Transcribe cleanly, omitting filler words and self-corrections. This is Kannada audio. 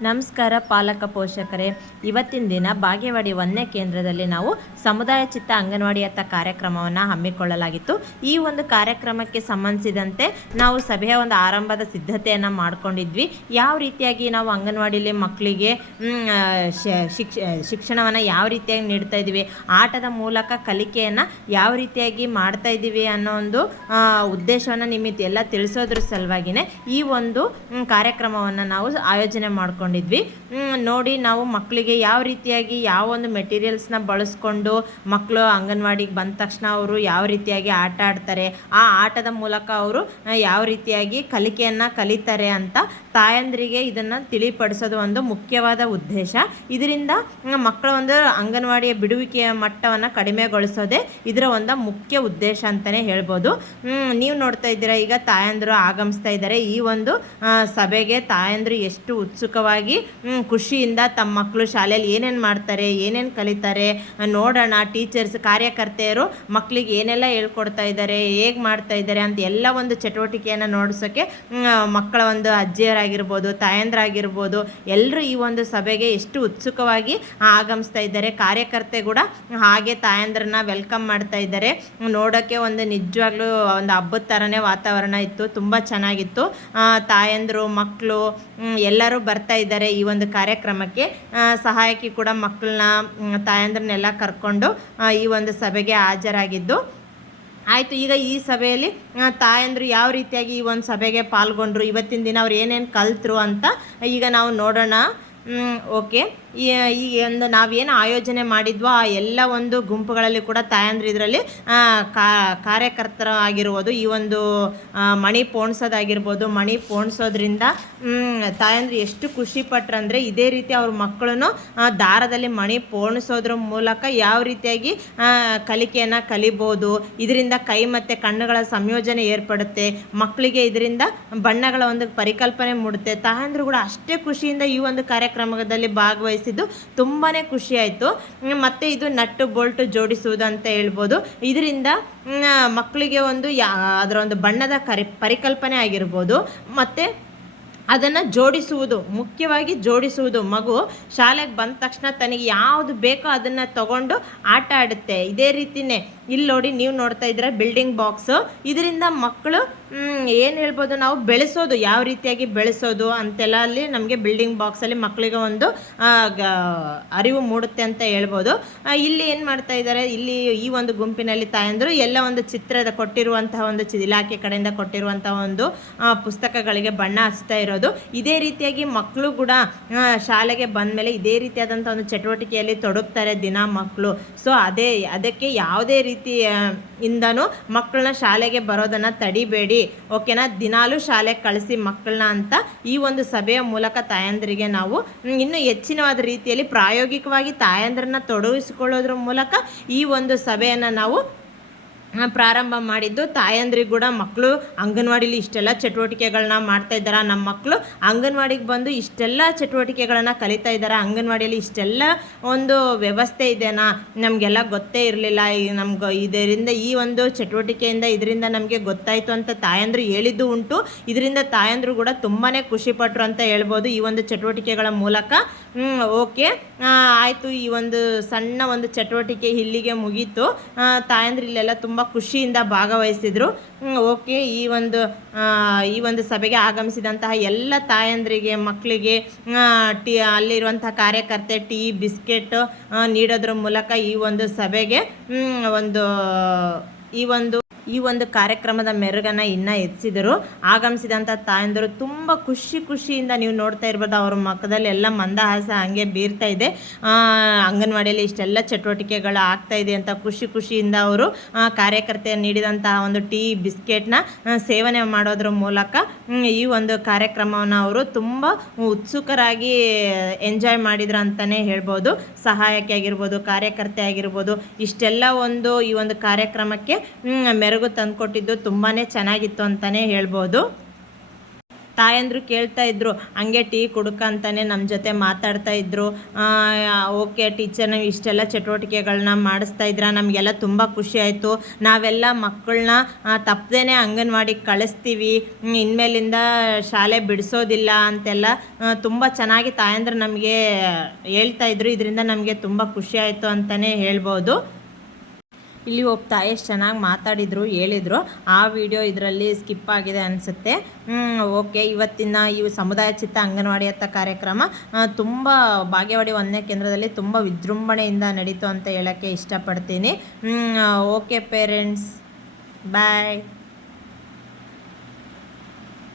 ನಮಸ್ಕಾರ ಪಾಲಕ ಪೋಷಕರೇ. ಇವತ್ತಿನ ದಿನ ಬಾಗೇವಾಡಿ 1ನೇ ಕೇಂದ್ರದಲ್ಲಿ ನಾವು ಸಮುದಾಯ ಚಿತ್ತ ಅಂಗನವಾಡಿಯತ್ತ ಕಾರ್ಯಕ್ರಮವನ್ನು ಹಮ್ಮಿಕೊಳ್ಳಲಾಗಿತ್ತು. ಈ ಒಂದು ಕಾರ್ಯಕ್ರಮಕ್ಕೆ ಸಂಬಂಧಿಸಿದಂತೆ ನಾವು ಸಭೆಯ ಒಂದು ಆರಂಭದ ಸಿದ್ಧತೆಯನ್ನು ಮಾಡ್ಕೊಂಡಿದ್ವಿ. ಯಾವ ರೀತಿಯಾಗಿ ನಾವು ಅಂಗನವಾಡಿಯಲ್ಲಿ ಮಕ್ಕಳಿಗೆ ಶಿಕ್ಷಣವನ್ನು ಯಾವ ರೀತಿಯಾಗಿ ನೀಡ್ತಾ ಇದ್ದೀವಿ, ಆಟದ ಮೂಲಕ ಕಲಿಕೆಯನ್ನು ಯಾವ ರೀತಿಯಾಗಿ ಮಾಡ್ತಾ ಇದ್ದೀವಿ ಅನ್ನೋ ಒಂದು ಉದ್ದೇಶವನ್ನು ನಿಮಗೆ ತಿಳಿಸೋದ್ರ ಸಲುವಾಗಿಯೇ ಈ ಒಂದು ಕಾರ್ಯಕ್ರಮವನ್ನು ನಾವು ಆಯೋಜನೆ ಮಾಡ್ಕೊಂಡಿದ್ವಿ. ನೋಡಿ, ನಾವು ಮಕ್ಕಳಿಗೆ ಯಾವ ರೀತಿಯಾಗಿ ಯಾವ ಒಂದು ಮೆಟೀರಿಯಲ್ಸ್ನ ಬಳಸ್ಕೊಂಡು ಮಕ್ಕಳು ಅಂಗನವಾಡಿಗೆ ಬಂದ ತಕ್ಷಣ ಅವರು ಯಾವ ರೀತಿಯಾಗಿ ಆಟ ಆಡ್ತಾರೆ, ಆ ಆಟದ ಮೂಲಕ ಅವರು ಯಾವ ರೀತಿಯಾಗಿ ಕಲಿಕೆಯನ್ನು ಕಲಿತಾರೆ ಅಂತ ತಾಯಂದ್ರಿಗೆ ಇದನ್ನು ತಿಳಿಪಡಿಸೋದು ಒಂದು ಮುಖ್ಯವಾದ ಉದ್ದೇಶ. ಇದರಿಂದ ಮಕ್ಕಳ ಒಂದು ಅಂಗನವಾಡಿಯ ಬಿಡುವಿಕೆಯ ಮಟ್ಟವನ್ನು ಕಡಿಮೆಗೊಳಿಸೋದೇ ಇದರ ಒಂದು ಮುಖ್ಯ ಉದ್ದೇಶ ಅಂತಲೇ ಹೇಳ್ಬೋದು. ನೀವು ನೋಡ್ತಾ ಇದ್ದೀರಾ, ಈಗ ತಾಯಂದಿರು ಆಗಮಿಸ್ತಾ ಇದ್ದಾರೆ. ಈ ಒಂದು ಸಭೆಗೆ ತಾಯಂದಿರು ಎಷ್ಟು ಉತ್ಸುಕವಾಗಿ ಖುಷಿಯಿಂದ ತಮ್ಮ ಮಕ್ಕಳು ಶಾಲೆಯಲ್ಲಿ ಏನೇನು ಮಾಡ್ತಾರೆ, ಏನೇನು ಕಲಿತಾರೆ ನೋಡೋಣ. ಟೀಚರ್ಸ್, ಕಾರ್ಯಕರ್ತೆಯರು ಮಕ್ಕಳಿಗೆ ಏನೆಲ್ಲ ಹೇಳ್ಕೊಡ್ತಾ ಇದ್ದಾರೆ, ಹೇಗೆ ಮಾಡ್ತಾ ಇದ್ದಾರೆ ಅಂತ ಎಲ್ಲ ಒಂದು ಚಟುವಟಿಕೆಯನ್ನು ನೋಡಿಸೋಕ್ಕೆ ಮಕ್ಕಳ ಒಂದು ಅಜ್ಜಿಯರಾಗಿರ್ಬೋದು, ತಾಯಂದ್ರಾಗಿರ್ಬೋದು, ಎಲ್ಲರೂ ಈ ಒಂದು ಸಭೆಗೆ ಎಷ್ಟು ಉತ್ಸುಕವಾಗಿ ಆಗಮಿಸ್ತಾ ಇದ್ದಾರೆ. ಕಾರ್ಯಕರ್ತೆ ಕೂಡ ಹಾಗೆ ತಾಯಂದ್ರನ್ನ ವೆಲ್ಕಮ್ ಮಾಡ್ತಾ ಇದ್ದಾರೆ. ನೋಡೋಕ್ಕೆ ಒಂದು ನಿಜವಾಗ್ಲೂ ಒಂದು ಹಬ್ಬದ ಥರನೇ ವಾತಾವರಣ ಇತ್ತು. ತುಂಬ ಚೆನ್ನಾಗಿತ್ತು. ತಾಯಂದರು, ಮಕ್ಕಳು ಎಲ್ಲರೂ ಬರ್ತಾ ಇದ್ದಾರೆ ಈ ಒಂದು ಕಾರ್ಯಕ್ರಮಕ್ಕೆ. ಸಹಾಯಕಿ ಕೂಡ ಮಕ್ಕಳನ್ನ, ತಾಯಂದ್ರನ್ನೆಲ್ಲ ಕರ್ಕೊಂಡು ಈ ಒಂದು ಸಭೆಗೆ ಹಾಜರಾಗಿದ್ದು ಆಯಿತು. ಈಗ ಈ ಸಭೆಯಲ್ಲಿ ತಾಯಂದರು ಯಾವ ರೀತಿಯಾಗಿ ಈ ಒಂದು ಸಭೆಗೆ ಪಾಲ್ಗೊಂಡ್ರು, ಇವತ್ತಿನ ದಿನ ಅವ್ರು ಏನೇನು ಕಲ್ತರು ಅಂತ ಈಗ ನಾವು ನೋಡೋಣ. ಓಕೆ, ಈ ಒಂದು ನಾವೇನು ಆಯೋಜನೆ ಮಾಡಿದ್ವೋ ಆ ಎಲ್ಲ ಒಂದು ಗುಂಪುಗಳಲ್ಲಿ ಕೂಡ ತಾಯಂದ್ರು ಇದರಲ್ಲಿ ಕಾರ್ಯಕರ್ತರು ಆಗಿರ್ಬೋದು. ಈ ಒಂದು ಮಣಿ ಪೋಣಿಸೋದಾಗಿರ್ಬೋದು. ಮಣಿ ಪೋಣಿಸೋದ್ರಿಂದ ತಾಯಂದ್ರು ಎಷ್ಟು ಖುಷಿ ಪಟ್ರಂದರೆ, ಇದೇ ರೀತಿ ಅವ್ರ ಮಕ್ಕಳನ್ನು ದಾರದಲ್ಲಿ ಮಣಿ ಪೋಣಿಸೋದ್ರ ಮೂಲಕ ಯಾವ ರೀತಿಯಾಗಿ ಕಲಿಕೆಯನ್ನು ಕಲಿಬೋದು. ಇದರಿಂದ ಕೈ ಮತ್ತು ಕಣ್ಣುಗಳ ಸಂಯೋಜನೆ ಏರ್ಪಡುತ್ತೆ. ಮಕ್ಕಳಿಗೆ ಇದರಿಂದ ಬಣ್ಣಗಳ ಒಂದು ಪರಿಕಲ್ಪನೆ ಮೂಡುತ್ತೆ. ತಾಯಂದ್ರು ಕೂಡ ಅಷ್ಟೇ ಖುಷಿಯಿಂದ ಈ ಒಂದು ಕಾರ್ಯಕ್ರಮದಲ್ಲಿ ಭಾಗವಹಿಸಿದ್ದು ತುಂಬಾ ಖುಷಿ ಆಯಿತು. ಮತ್ತು ಇದು ನಟ್ಟು ಬೋಲ್ಟು ಜೋಡಿಸುವುದು ಅಂತ ಹೇಳ್ಬೋದು. ಇದರಿಂದ ಮಕ್ಕಳಿಗೆ ಒಂದು ಅದರ ಒಂದು ಬಣ್ಣದ ಪರಿಕಲ್ಪನೆ ಆಗಿರ್ಬೋದು, ಮತ್ತು ಅದನ್ನು ಜೋಡಿಸುವುದು, ಮುಖ್ಯವಾಗಿ ಜೋಡಿಸುವುದು. ಮಗು ಶಾಲೆಗೆ ಬಂದ ತಕ್ಷಣ ತನಗೆ ಯಾವುದು ಬೇಕೋ ಅದನ್ನು ತಗೊಂಡು ಆಟ ಆಡುತ್ತೆ. ಇದೇ ರೀತಿಯೇ ಇಲ್ಲಿ ನೋಡಿ, ನೀವು ನೋಡ್ತಾ ಇದ್ದೀರ ಬಿಲ್ಡಿಂಗ್ ಬಾಕ್ಸು. ಇದರಿಂದ ಮಕ್ಕಳು ಏನು ಹೇಳ್ಬೋದು, ನಾವು ಬೆಳೆಸೋದು, ಯಾವ ರೀತಿಯಾಗಿ ಬೆಳೆಸೋದು ಅಂತೆಲ್ಲ ಅಲ್ಲಿ ನಮಗೆ ಬಿಲ್ಡಿಂಗ್ ಬಾಕ್ಸಲ್ಲಿ ಮಕ್ಕಳಿಗೆ ಒಂದು ಅರಿವು ಮೂಡುತ್ತೆ ಅಂತ ಹೇಳ್ಬೋದು. ಇಲ್ಲಿ ಏನು ಮಾಡ್ತಾ ಇದ್ದಾರೆ, ಇಲ್ಲಿ ಈ ಒಂದು ಗುಂಪಿನಲ್ಲಿ ತಾಯಂದರು ಎಲ್ಲ ಒಂದು ಚಿತ್ರದ ಕೊಟ್ಟಿರುವಂತಹ ಒಂದು ಇಲಾಖೆ ಕಡೆಯಿಂದ ಕೊಟ್ಟಿರುವಂತಹ ಒಂದು ಪುಸ್ತಕಗಳಿಗೆ ಬಣ್ಣ ಹಚ್ತಾ ಇರೋದು. ಇದೇ ರೀತಿಯಾಗಿ ಮಕ್ಕಳು ಕೂಡ ಶಾಲೆಗೆ ಬಂದ ಮೇಲೆ ಇದೇ ರೀತಿಯಾದಂಥ ಒಂದು ಚಟುವಟಿಕೆಯಲ್ಲಿ ತೊಡಗ್ತಾರೆ ದಿನ ಮಕ್ಕಳು. ಸೊ ಅದಕ್ಕೆ ಯಾವುದೇ ರೀತಿಯಿಂದನೂ ಮಕ್ಕಳನ್ನ ಶಾಲೆಗೆ ಬರೋದನ್ನು ತಡಿಬೇಡಿ, ಓಕೆನಾ. ದಿನಾಲೂ ಶಾಲೆಗೆ ಕಳಿಸಿ ಮಕ್ಕಳನ್ನ ಅಂತ ಈ ಒಂದು ಸಭೆಯ ಮೂಲಕ ತಾಯಂದರಿಗೆ ನಾವು ಇನ್ನೂ ಹೆಚ್ಚಿನವಾದ ರೀತಿಯಲ್ಲಿ ಪ್ರಾಯೋಗಿಕವಾಗಿ ತಾಯಂದ್ರನ್ನ ತೊಡಗಿಸಿಕೊಳ್ಳೋದ್ರ ಮೂಲಕ ಈ ಒಂದು ಸಭೆಯನ್ನು ನಾವು ಪ್ರಾರಂಭ ಮಾಡಿದ್ದು. ತಾಯಂದ್ರಿಗೆ ಕೂಡ ಮಕ್ಕಳು ಅಂಗನವಾಡಿಲಿ ಇಷ್ಟೆಲ್ಲ ಚಟುವಟಿಕೆಗಳನ್ನ ಮಾಡ್ತಾ ಇದ್ದಾರೆ, ನಮ್ಮ ಮಕ್ಕಳು ಅಂಗನವಾಡಿಗೆ ಬಂದು ಇಷ್ಟೆಲ್ಲ ಚಟುವಟಿಕೆಗಳನ್ನು ಕಲಿತಾ ಇದ್ದಾರೆ, ಅಂಗನವಾಡಿಯಲ್ಲಿ ಇಷ್ಟೆಲ್ಲ ಒಂದು ವ್ಯವಸ್ಥೆ ಇದೆನಾ, ನಮಗೆಲ್ಲ ಗೊತ್ತೇ ಇರಲಿಲ್ಲ, ನಮ್ಗೆ ಇದರಿಂದ ಈ ಒಂದು ಚಟುವಟಿಕೆಯಿಂದ ಇದರಿಂದ ನಮಗೆ ಗೊತ್ತಾಯಿತು ಅಂತ ತಾಯಂದ್ರು ಹೇಳಿದ್ದು ಉಂಟು. ಇದರಿಂದ ತಾಯಂದ್ರು ಕೂಡ ತುಂಬಾ ಖುಷಿಪಟ್ಟರು ಅಂತ ಹೇಳ್ಬೋದು ಈ ಒಂದು ಚಟುವಟಿಕೆಗಳ ಮೂಲಕ. ಓಕೆ, ಆಯಿತು. ಈ ಒಂದು ಸಣ್ಣ ಒಂದು ಚಟುವಟಿಕೆ ಇಲ್ಲಿಗೆ ಮುಗೀತು. ತಾಯಂದ್ರು ಇಲ್ಲೆಲ್ಲ ತುಂಬ ಖುಷಿಯಿಂದ ಭಾಗವಹಿಸಿದರು. ಓಕೆ, ಈ ಒಂದು ಸಭೆಗೆ ಆಗಮಿಸಿದಂತಹ ಎಲ್ಲ ತಾಯಂದ್ರಿಗೆ, ಮಕ್ಕಳಿಗೆ ಅಲ್ಲಿರುವಂತಹ ಕಾರ್ಯಕರ್ತೆ ಟೀ, ಬಿಸ್ಕೆಟ್ ನೀಡೋದ್ರ ಮೂಲಕ ಈ ಒಂದು ಸಭೆಗೆ ಈ ಒಂದು ಕಾರ್ಯಕ್ರಮದ ಮೆರುಗನ್ನು ಇನ್ನೂ ಹೆಚ್ಚಿದರು. ಆಗಮಿಸಿದಂಥ ತಾಯಂದರು ತುಂಬ ಖುಷಿಯಿಂದ, ನೀವು ನೋಡ್ತಾ ಇರ್ಬೋದು ಅವ್ರ ಮುಖದಲ್ಲಿ ಎಲ್ಲ ಮಂದಹಾಸ ಹಂಗೆ ಬೀರ್ತಾ ಇದೆ. ಅಂಗನವಾಡಿಯಲ್ಲಿ ಇಷ್ಟೆಲ್ಲ ಚಟುವಟಿಕೆಗಳು ಆಗ್ತಾ ಇದೆ ಅಂತ ಖುಷಿಯಿಂದ ಅವರು ಕಾರ್ಯಕರ್ತೆ ನೀಡಿದಂತಹ ಒಂದು ಟೀ, ಬಿಸ್ಕೆಟ್ನ ಸೇವನೆ ಮಾಡೋದ್ರ ಮೂಲಕ ಈ ಒಂದು ಕಾರ್ಯಕ್ರಮವನ್ನು ಅವರು ತುಂಬ ಉತ್ಸುಕರಾಗಿ ಎಂಜಾಯ್ ಮಾಡಿದ್ರು ಅಂತಲೇ ಹೇಳ್ಬೋದು. ಸಹಾಯಕಿ ಆಗಿರ್ಬೋದು, ಕಾರ್ಯಕರ್ತೆ ಆಗಿರ್ಬೋದು, ಇಷ್ಟೆಲ್ಲ ಈ ಒಂದು ಕಾರ್ಯಕ್ರಮಕ್ಕೆ ಮೆರುಗು ತಂದುಕೊಟ್ಟಿದ್ದು ತುಂಬಾ ಚೆನ್ನಾಗಿತ್ತು ಅಂತಲೇ ಹೇಳ್ಬೋದು. ತಾಯಂದ್ರು ಕೇಳ್ತಾ ಇದ್ರು, ಹಂಗೆ ಟೀ ಕುಡ್ಕಂತಾನೆ ನಮ್ಮ ಜೊತೆ ಮಾತಾಡ್ತಾ ಇದ್ರು. ಓಕೆ ಟೀಚರ್, ನೀವು ಇಷ್ಟೆಲ್ಲ ಚಟುವಟಿಕೆಗಳನ್ನ ಮಾಡಿಸ್ತಾ ಇದ್ರ, ನಮಗೆಲ್ಲ ತುಂಬ ಖುಷಿ ಆಯಿತು. ನಾವೆಲ್ಲ ಮಕ್ಕಳನ್ನ ತಪ್ಪದೇನೆ ಅಂಗನವಾಡಿಗೆ ಕಳಿಸ್ತೀವಿ, ಇನ್ಮೇಲಿಂದ ಶಾಲೆ ಬಿಡಿಸೋದಿಲ್ಲ ಅಂತೆಲ್ಲ ತುಂಬ ಚೆನ್ನಾಗಿ ತಾಯಂದ್ರು ನಮಗೆ ಹೇಳ್ತಾ ಇದ್ರು. ಇದರಿಂದ ನಮಗೆ ತುಂಬ ಖುಷಿ ಆಯಿತು ಅಂತಲೇ ಹೇಳ್ಬೋದು. ಇಲ್ಲಿ ಒಬ್ಬ ತಾಯಿ ಎಷ್ಟು ಚೆನ್ನಾಗಿ ಮಾತಾಡಿದರು, ಹೇಳಿದರು. ಆ ವಿಡಿಯೋ ಇದರಲ್ಲಿ ಸ್ಕಿಪ್ ಆಗಿದೆ ಅನಿಸುತ್ತೆ. ಓಕೆ, ಇವತ್ತಿನ ಈ ಸಮುದಾಯ ಚಿತ್ತ ಅಂಗನವಾಡಿ ಹತ್ತ ಕಾರ್ಯಕ್ರಮ ತುಂಬ ಬಾಗೇವಾಡಿ 1ನೇ ಕೇಂದ್ರದಲ್ಲಿ ತುಂಬ ವಿಜೃಂಭಣೆಯಿಂದ ನಡೀತು ಅಂತ ಹೇಳೋಕ್ಕೆ ಇಷ್ಟಪಡ್ತೀನಿ. ಓಕೆ ಪೇರೆಂಟ್ಸ್, ಬಾಯ್.